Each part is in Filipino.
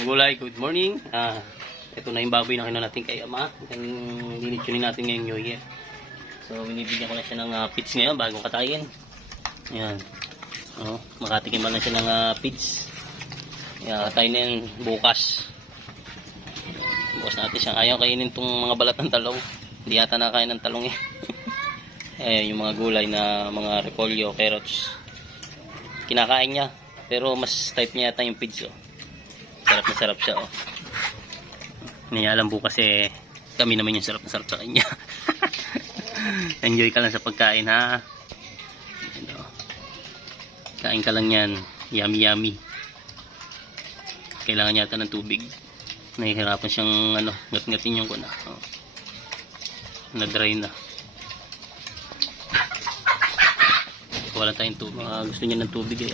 Mga gulay, good morning. Ito na yung baboy na kinuha natin kay Ama. Linitunin natin ngayong New Year. So, binibigyan ko na siya ng pits ngayon bagong katayin. Ayan. Makatikim na siya ng pits. Katayin na yun bukas. Bukas natin siya. Ayaw kainin itong mga balat ng talong. Hindi yata nakain ng talong eh. Yung mga gulay na mga repolyo, carrots. Kinakain niya. Pero mas type niya yata yung pits. Sarap na sarap siya. Hindi niya alam bukas kami naman yung sarap na sarap sa kanya. Enjoy ka lang sa pagkain ha. Kain ka lang yan. Yummy yummy. Kailangan yata ng tubig. Nahihirapan siyang ngat-ngatin yung kuna. Na-dry na. Wala tayong tubig. Gusto niya ng tubig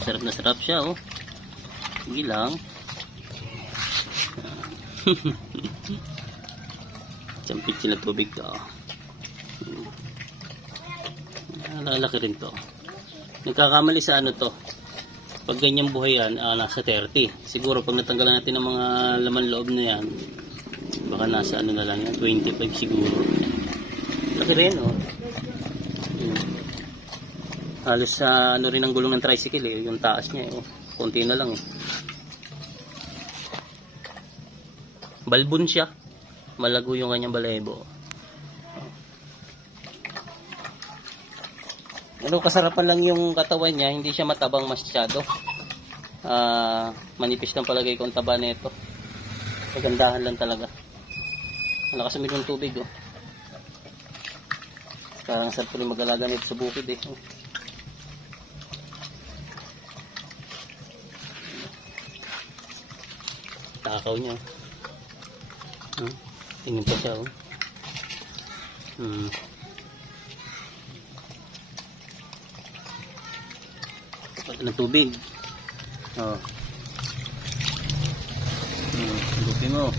sarap na sarap siya Sige lang. Champit sila tubig to. Lalaki rin to. Nagkakamali sa to. Pag ganyang buhay yan, nasa 30. Siguro pag natanggalan natin ng mga laman loob na yan, baka nasa na lang yan, 25 siguro. Laki rin Halos sa rin ang gulong ng tricycle yung taas niya konti na lang Balbon siya. Malago yung kanyang balebo. Kasarapan lang yung katawan niya, hindi siya matabang masyado. Manipis lang palagay ko ang taba nito. Kagandahan lang talaga. Malakas ng tubig Parang sarap rin mag-alaga nito sa bukid Takaw niya. Tingin pa siya Pati ng tubig. Lupi mo.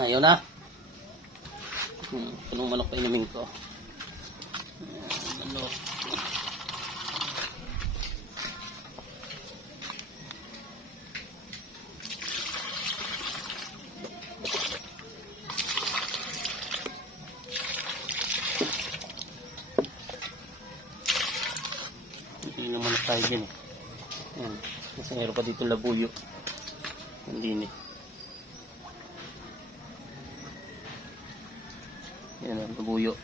Ayaw na. Anong manok pa inumin ko? Manok. Hindi naman tayo dyan Ayan. Kasi meron pa dito labuyo. Hindi Ayan labuyo.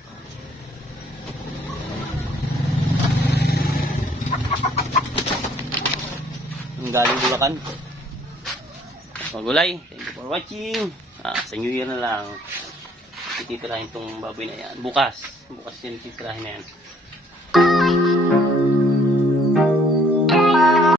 Ang galing Bulacan. Magulay. Thank you for watching. Sa New Year na lang. Titirahin tong baboy na yan. Bukas din titirahin na yan.